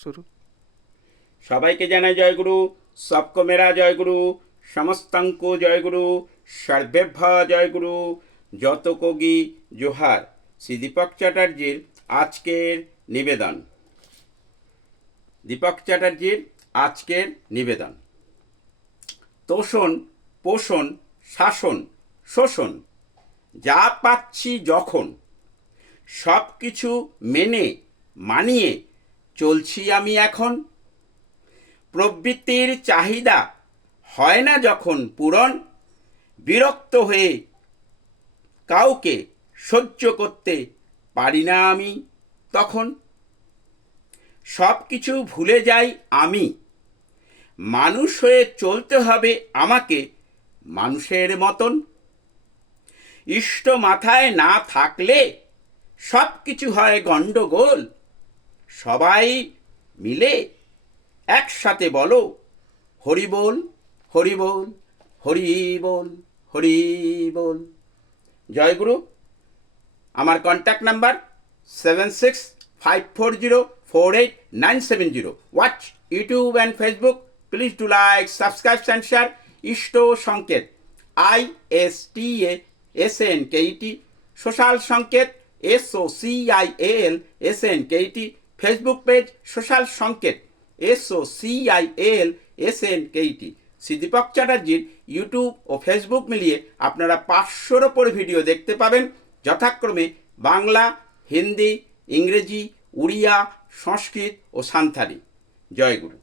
শুরু। সবাইকে জানাই জয়গুরু। সবকো মেরা জয়গুরু, সমস্তাঙ্কো জয়গুরু, সর্বেভ্য জয়গুরু, যত কোগি জোহার। শ্রী দীপক চ্যাটার্জির আজকের নিবেদন। দীপক চ্যাটার্জির আজকের নিবেদন। তোষণ, পোষণ, শাসন, শোষণ, যা পাচ্ছি যখন সব কিছু মেনে মানিয়ে চলছি আমি এখন। প্রবৃত্তির চাহিদা হয় না যখন পূরণ, বিরক্ত হয়ে কাউকে সহ্য করতে পারি না আমি তখন। সব কিছু ভুলে যাই আমি, মানুষ হয়ে চলতে হবে আমাকে মানুষের মতন। ইষ্ট মাথায় না থাকলে সব কিছু হয় গণ্ডগোল। সবাই মিলে একসাথে বলো হরি বল, হরি বল, হরি বল, হরি বল। জয়গুরু। আমার contact number 7654048970। Watch YouTube and Facebook. Please do like, subscribe and share. ইষ্ট সংকেত, ISTASNKET। সোশ্যাল সংকেত, SOCIALSNKET। ফেসবুক পেজ সোশ্যাল সংকেত, SOCIALSNKET। শ্রী দীপক চ্যাটার্জির ইউটিউব ও ফেসবুক মিলিয়ে আপনারা 500-র ওপরে ভিডিও দেখতে পাবেন, যথাক্রমে বাংলা, হিন্দি, ইংরেজি, উড়িয়া, সংস্কৃত ও সান্থালি। জয়গুরু।